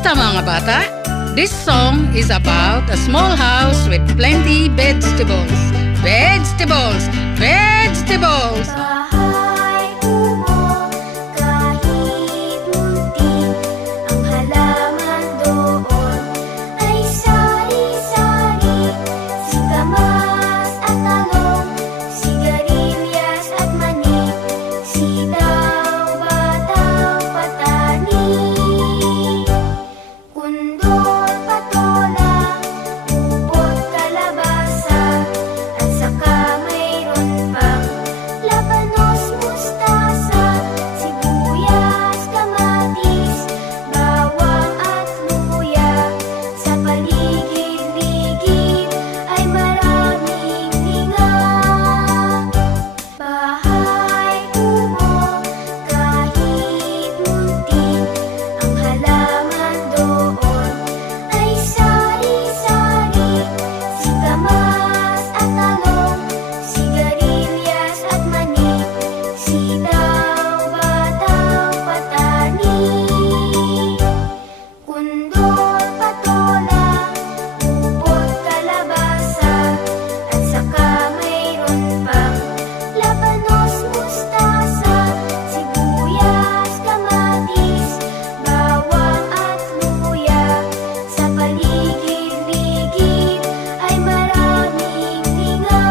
Kamusta mga bata? This song is about a small house with plenty vegetables. Vegetables! Vegetables! Bahay kubo, kahit muntik, ang halaman doon ay sari-sari. Singkamas at talong, sigarilyas at mani, sitaw, bataw, patani, kundol, patola, upot, kalabasa, at saka mayroon pang labanos, mustasa, sibuyas, kamatis, bawang at luya. Sa paligid-ligid ay maraming linga. Bahay kubo, kahit muntik, ang halaman doon ay sari-sari. Singkamas at talong, sigarilyas at mani, sitaw, bataw, patani, kundol, patola, upot, kalabasa, at saka mayroon pang labanos, mustasa, sibuyas, kamatis, bawang at luya. Sa paligid-ligid ay maraming linga.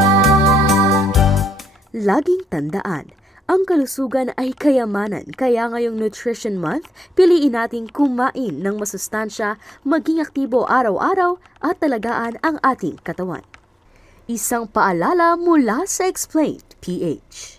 Laging tandaan, ang kalusugan ay kayamanan, kaya ngayong Nutrition Month, piliin nating kumain ng masustansya, maging aktibo araw-araw at talagaan ang ating katawan. Isang paalala mula sa Explained PH.